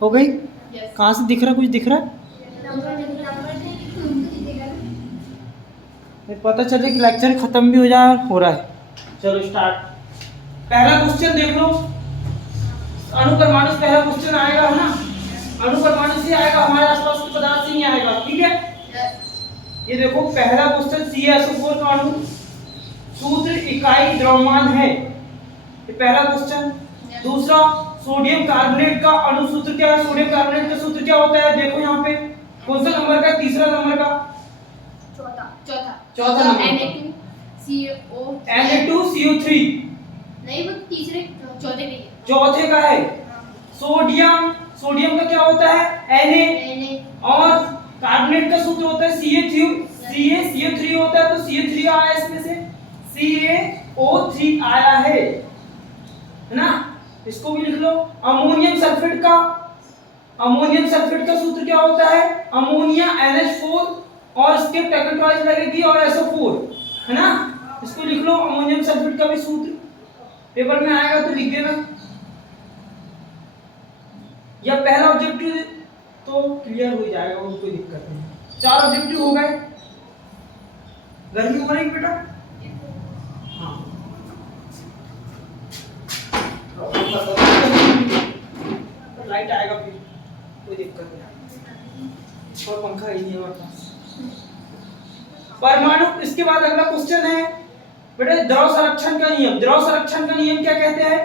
हो गई? Yes. कहाँ से दिख रहा, कुछ दिख रहा है? पता चले कि लेक्चर खत्म भी हो जाए और हो रहा है। चलो स्टार्ट। पहला क्वेश्चन देख लो, अणु परमाणु से पहला क्वेश्चन आएगा, है ना? अणु परमाणु से आएगा, हमारे आसपास के पदार्थ से नहीं आएगा, ठीक है? ये देखो पहला क्वेश्चन CaSO4 का अणु सूत्र इकाई द्रव्यमान है, ये पहला क्वेश्चन। दूसरा, सोडियम कार्बोनेट का अणु सूत्र क्या है? सोडियम कार्बोनेट का सूत्र क्या होता है? देखो यहाँ पे कौन सा नंबर का? तीसरा नंबर का, चौथा नंबर Na2CO3 नहीं, वो तीसरे चौथे में है। चौथे का है। सोडियम का क्या होता है? Na, और कार्बोनेट का सूत्र होता है CaCO3 होता है, तो CH3 आया, इसमें से CaO3 आया है ना? इसको भी लिख लो। अमोनियम सल्फेट का सूत्र क्या होता है? अमोनिया NH4 और इसके पैकेट वाइज लगेगी और SO4, है ना? इसको लिख लो, अमोनियम सल्फेट का भी सूत्र पेपर में आएगा तो लिख देना। या पहला ऑब्जेक्टिव तो क्लियर हो जाएगा, कोई दिक्कत नहीं। 4 ऑब्जेक्टिव हो गए। गर्मी हो रही बेटा? हाँ, लाइट आएगा फिर, कोई दिक्कत नहीं, और पंखा ही नहीं है हमारे पास। परमाणु, इसके बाद अगला क्वेश्चन है बेटा द्रव संरक्षण का नियम। द्रव संरक्षण का नियम क्या कहते हैं?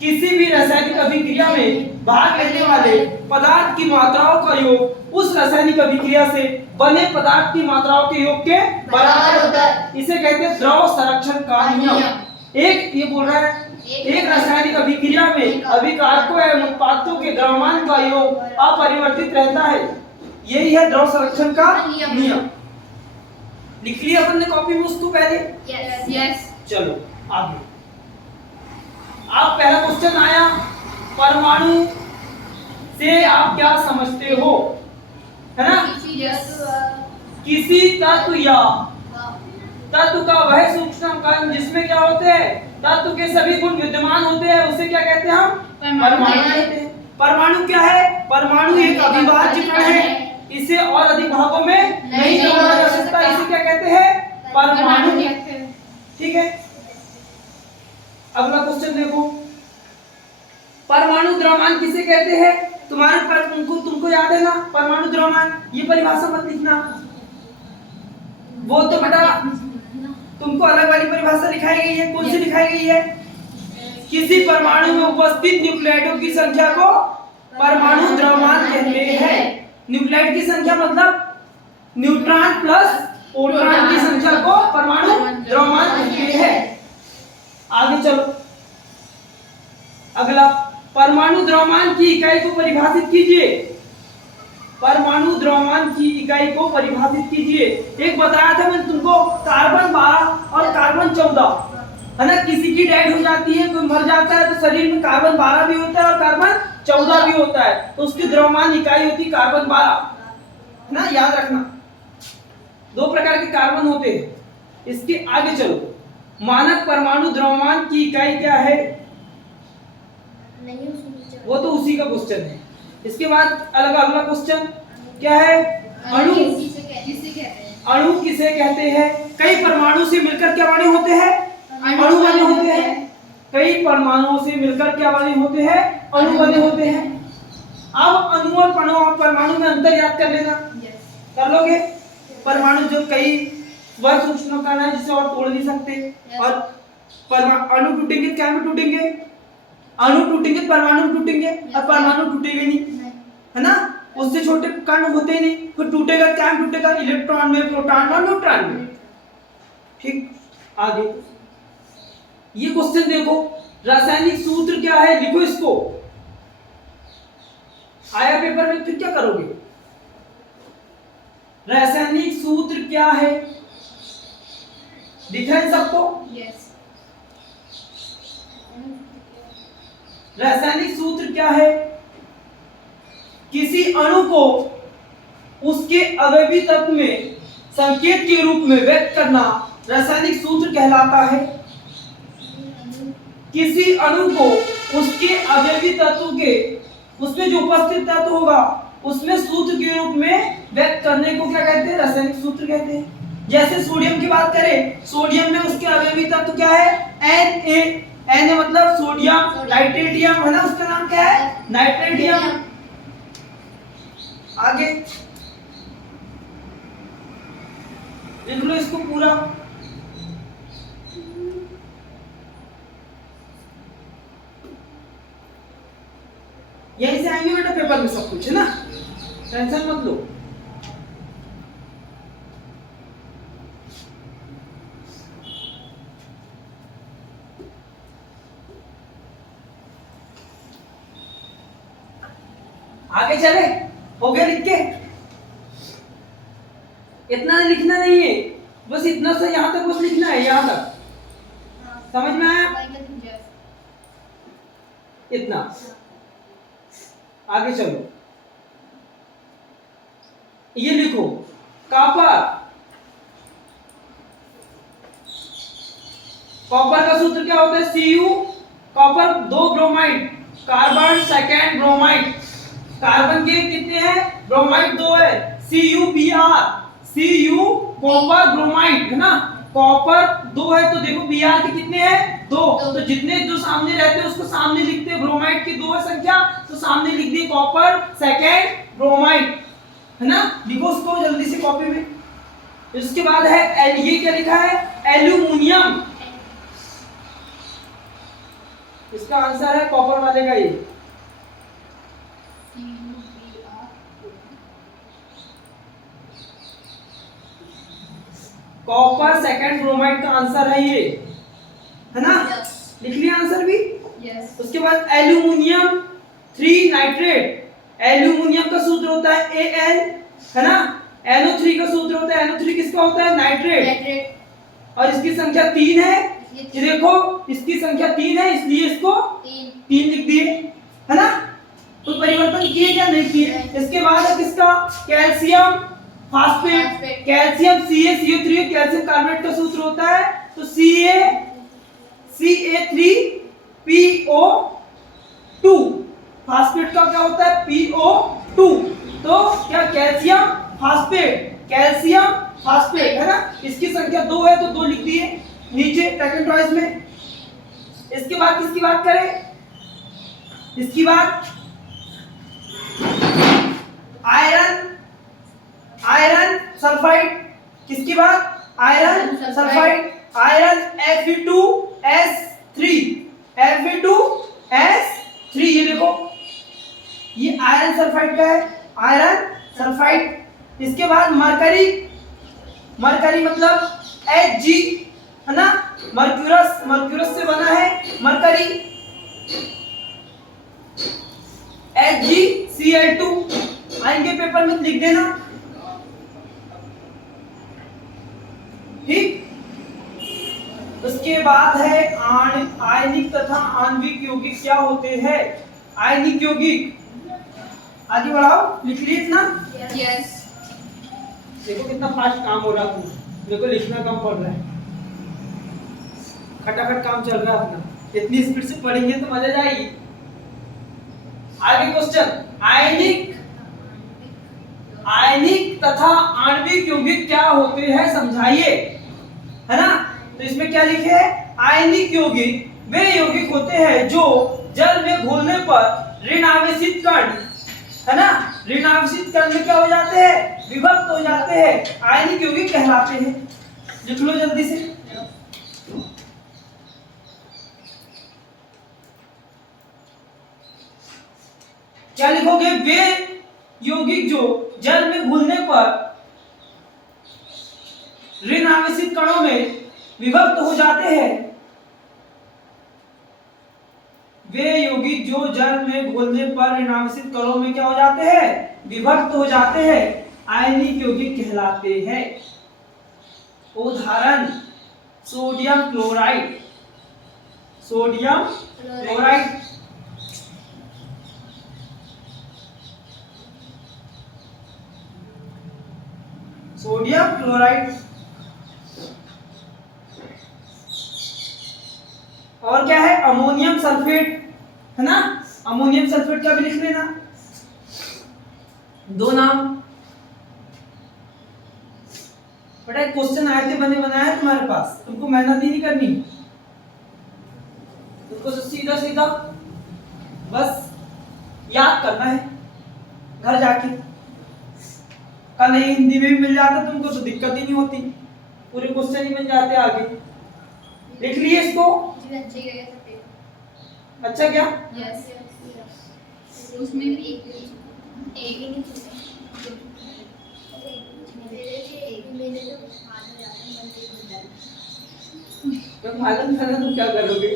किसी भी रासायनिक अभिक्रिया में भाग लेने वाले पदार्थ की मात्राओं का योग उस रासायनिक अभिक्रिया से बने पदार्थ की मात्राओं के योग के बराबर होता है। इसे कहते हैं द्रव संरक्षण का नियम। एक ये बोल रहा है, एक रासायनिक अभिक्रिया में अभिकारकों एवं उत्पादों के द्रव्यमान का योग अपरिवर्तित रहता है, यही है द्रव संरक्षण का नियम। लिख लिया अपन ने कॉपी में उसको पहले? यस। चलो आगे। आप पहला क्वेश्चन आया, परमाणु से आप क्या समझते हो, है ना? किसी तत्व या तत्व का वह सूक्ष्म कण जिसमें क्या होते हैं? तत्व के सभी गुण विद्यमान होते हैं, उसे क्या कहते हैं हम? परमाणु कहते हैं। परमाणु क्या है? परमाणु एक अविभाज्य कण है, इसे और अधिक भागों में नहीं तोड़ा जा सकता, इसे क्या कहते हैं? परमाणु। ठीक है, अगला क्वेश्चन देखो, परमाणु द्रव्यमान किसे कहते हैं? तुम्हारे पर तुमको याद है ना परमाणु द्रव्यमान? ये परिभाषा मत लिखना, वो तो बेटा तुमको अलग वाली परिभाषा लिखाई गई है। कौन सी लिखाई गई है? किसी परमाणु में उपस्थित न्यूक्लियोटाइडों की संख्या को परमाणु द्रव्यमान कहते हैं। न्यूक्लियोटाइड की संख्या मतलब न्यूट्रॉन प्लस प्रोटॉन की संख्या को परमाणु द्रव्यमान कहते हैं। आगे चलो, अगला, परमाणु द्रव्यमान की इकाई को परिभाषित कीजिए। परमाणु द्रव्यमान की इकाई को परिभाषित कीजिए। एक बताया था मैंने तुमको, कार्बन 12 और कार्बन 14, है ना? किसी की डेथ हो जाती है, कोई मर जाता है, तो शरीर में कार्बन 12 भी होता है और कार्बन 14 भी होता है, तो उसकी द्रव्यमान इकाई होती है कार्बन 12, है ना? याद रखना, 2 प्रकार के कार्बन होते हैं। इसके आगे चलो, मानक परमाणु द्रव्यमान की इकाई क्या है? वो तो उसी का क्वेश्चन है। इसके बाद अगला क्वेश्चन क्या है? अणु किसे कहते हैं? कई परमाणु से मिलकर क्या बने होते हैं? अणु बने होते हैं। कई परमाणुओं से मिलकर क्या बने होते हैं? अणु बने होते हैं। अब अणु और परमाणु में अंतर याद कर लेना। कर लोगे? परमाणु जो कई वह सूक्ष्म कण है जिसे और तोड़ नहीं सकते, और अणु टूटेंगे क्या में टूटेंगे? अणु टूटेंगे परमाणु टूटेंगे, और परमाणु टूटेंगे नहीं, है ना? उससे छोटे कण होते ही नहीं, फिर टूटेगा क्या में टूटेगा? इलेक्ट्रॉन में, प्रोटॉन और न्यूट्रॉन में। ठीक, आगे ये क्वेश्चन देखो, रासायनिक सूत्र क्या है? लिखो इसको, आया पेपर में, फिर क्या करोगे? रासायनिक सूत्र क्या है? दिख रहा है सबको? रासायनिक सूत्र क्या है? किसी अणु को उसके अवयवी तत्व में संकेत के रूप में व्यक्त करना रासायनिक सूत्र कहलाता है। किसी अणु को उसके अवयवी तत्व के उसमें जो उपस्थित तत्व होगा उसमें सूत्र के रूप में व्यक्त करने को क्या कहते हैं? रासायनिक सूत्र कहते हैं। जैसे सोडियम की बात करें, सोडियम में उसके अवयवी तत्व क्या है? Na मतलब सोडियम नाइट्रेटियम है ना, उसका नाम क्या है? नाइट्रेटियम। आगे लिख लो इसको पूरा। यहीं से आएंगे बेटा पेपर में सब कुछ, है ना, टेंशन मत लो। आगे चले, हो गया लिख के? इतना लिखना नहीं है, बस इतना से यहाँ तक बस लिखना है, यहाँ तक समझ में आया? इतना। आगे चलो, ये लिखो कॉपर। कॉपर का सूत्र क्या होता है? Cu। Copper 2 bromide, carbon second bromide. Carbon के कितने हैं? ब्रोमाइड 2 है, CuBr। Cu कॉपर ब्रोमाइड है ना, कॉपर 2 है तो देखो Br के कितने हैं? 2। तो जितने जो सामने रहते हैं उसको सामने लिखते हैं। ब्रोमाइड की 2 है संख्या तो सामने लिख दी कॉपर सेकेंड ब्रोमाइड, है ना। लिखो उसको जल्दी से कॉपी में। इसके बाद है ये क्या लिखा है? एल्यूमिनियम। इसका आंसर है कॉपर वाले का ये। कॉपर सेकेंड ब्रोमाइड का आंसर है ये, है ना। लिख लिया आंसर भी? उसके बाद एल्यूमिनियम 3 नाइट्रेट। एल्यूमिनियम का सूत्र होता है Al, है ना। NO3 का सूत्र होता है, NO3 किसका होता है? नाइट्रेट। और इसकी संख्या 3 है, ये देखो इसकी संख्या 3 है इसलिए इसको 3 लिख दिए, है ना। तो परिवर्तन किए क्या? नहीं किए। इसके बाद है किसका? Calcium phosphate. Calcium CaCO3, calcium carbonate का सूत्र होता है तो Ca3PO2। फास्फेट का क्या होता है? PO2। तो क्या? कैल्शियम फास्फेट, कैल्शियम फास्फेट, है ना। इसकी संख्या 2 है तो 2 लिख दिए नीचे सेकंड चॉइस में। इसके बाद किसकी बात करें? इसकी बात आयरन सल्फाइड। किसकी बात? Iron sulphide. Iron Fe2S3। Fe2S3 ये देखो, ये आयरन सल्फाइड का है, आयरन सल्फाइड। इसके बाद मरकरी। मरकरी मतलब Hg, है ना। मर्क्यूरस से बना है मरकरी, HgCl2। आएंगे पेपर में लिख देना, ठीक। उसके बाद है आयनिक तथा आणविक यौगिक क्या होते हैं? आयनिक यौगिक, आगे बढ़ाओ, लिख लिए इतना? यस। देखो कितना फास्ट काम हो रहा है, मेरे को लिखना कम पड़ रहा है, खटाखट काम चल रहा है अपना। इतनी स्पीड से पढ़ेंगे तो मजा जाएगी। आगे क्वेश्चन, आयनिक तथा आणविक यौगिक क्या होते हैं समझाइए, है ना। तो इसमें क्या लिखे है? आयनिक यौगिक वे यौगिक होते हैं जो जल में घुलने पर ऋणावेशित कण, है ना, ऋणावेशित कण में क्या हो जाते हैं? विभक्त हो जाते हैं, आयनिक यौगिक कहलाते हैं। लिख लो जल्दी से। क्या लिखोगे? वे यौगिक जो जल में घुलने पर ऋण आवेशित कणों में विभक्त हो जाते हैं। वे यौगिक जो जल में घुलने पर ऋण आवेशित कणों में क्या हो जाते हैं? विभक्त हो जाते हैं, आयनिक यौगिक कहलाते हैं। उदाहरण, sodium chloride. Sodium chloride, sodium chloride. और क्या है? अमोनियम सल्फेट, है ना। अमोनियम सल्फेट का भी लिख लेना, 2 नाम। बेटा क्वेश्चन आए थे, बने बनाए तुम्हारे पास, तुमको मेहनत ही नहीं करनी, तुमको तो सीधा सीधा बस याद करना है घर जाके। कल नहीं हिंदी में भी मिल जाता तुमको तो दिक्कत ही नहीं होती, पूरे क्वेश्चन ही मिल जाते आगे। लिख लिए इसको? अच्छा क्या? यस। उसमें भी एक ही नहीं जब मालूम था ना तुम क्या करोगे।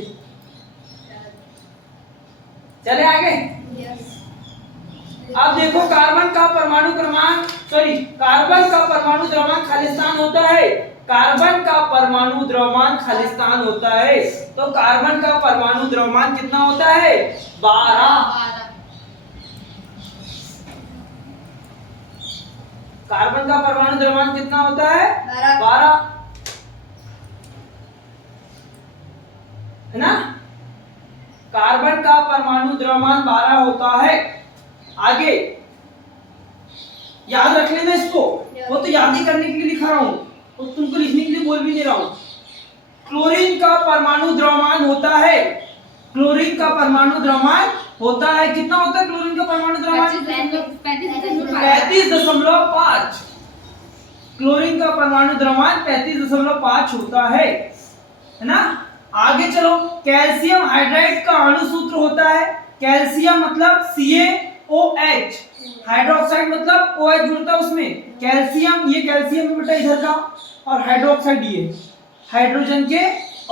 चले आगे। अब देखो कार्बन का परमाणु क्रमांक, सॉरी कार्बन का परमाणु द्रव्यमान खालिस्तान होता है, कार्बन का परमाणु द्रव्यमान खालिस्तान होता है, तो कार्बन का परमाणु द्रव्यमान कितना होता है? 12। कार्बन का परमाणु द्रव्यमान कितना होता है? 12 है ना। कार्बन का परमाणु द्रव्यमान 12 होता है। आगे याद रख लेना इसको, वो तो याद ही करने के लिए लिखा रहा हूं, तो तुमको लिखने के लिए बोल भी नहीं रहा हूं। क्लोरीन का परमाणु द्रव्यमान होता है, क्लोरीन का परमाणु द्रव्यमान होता है, कितना होता है क्लोरीन का परमाणु द्रव्यमान? 35.5। क्लोरीन का परमाणु द्रव्यमान 35.5 होता है ना। आगे चलो, कैल्शियम हाइड्राइड का अणु सूत्र होता है, कैल्शियम मतलब CaOH, हाइड्रोक्साइड मतलब OH जुड़ता है उसमें, कैल्शियम, ये कैल्शियम है बेटा इधर का, और हाइड्रोक्साइड ये हाइड्रोजन के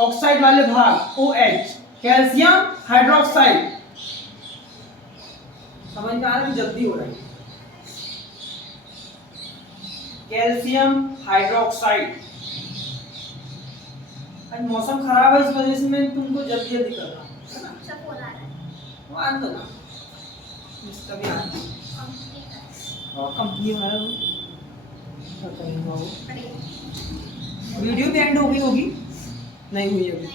ऑक्साइड वाले भाग OH, कैल्शियम हाइड्रोक्साइड। समझ में आ रहा है? जल्दी हो रहा है। Calcium hydroxide. आज मौसम खराब है, इस वजह से मैं तुमको जल्दी जल्दी कर रहा हूँ, है ना। सब हो रहा है। वो आन दो ना, इसका भी आन और कंपनी वाला वो करेंगे वो। वीडियो भी एंड हो गई होगी? नहीं हुई अभी,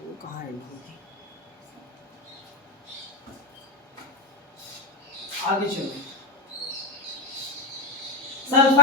वो कहाँ एंड होगी? आगे चलो, सल्फाइड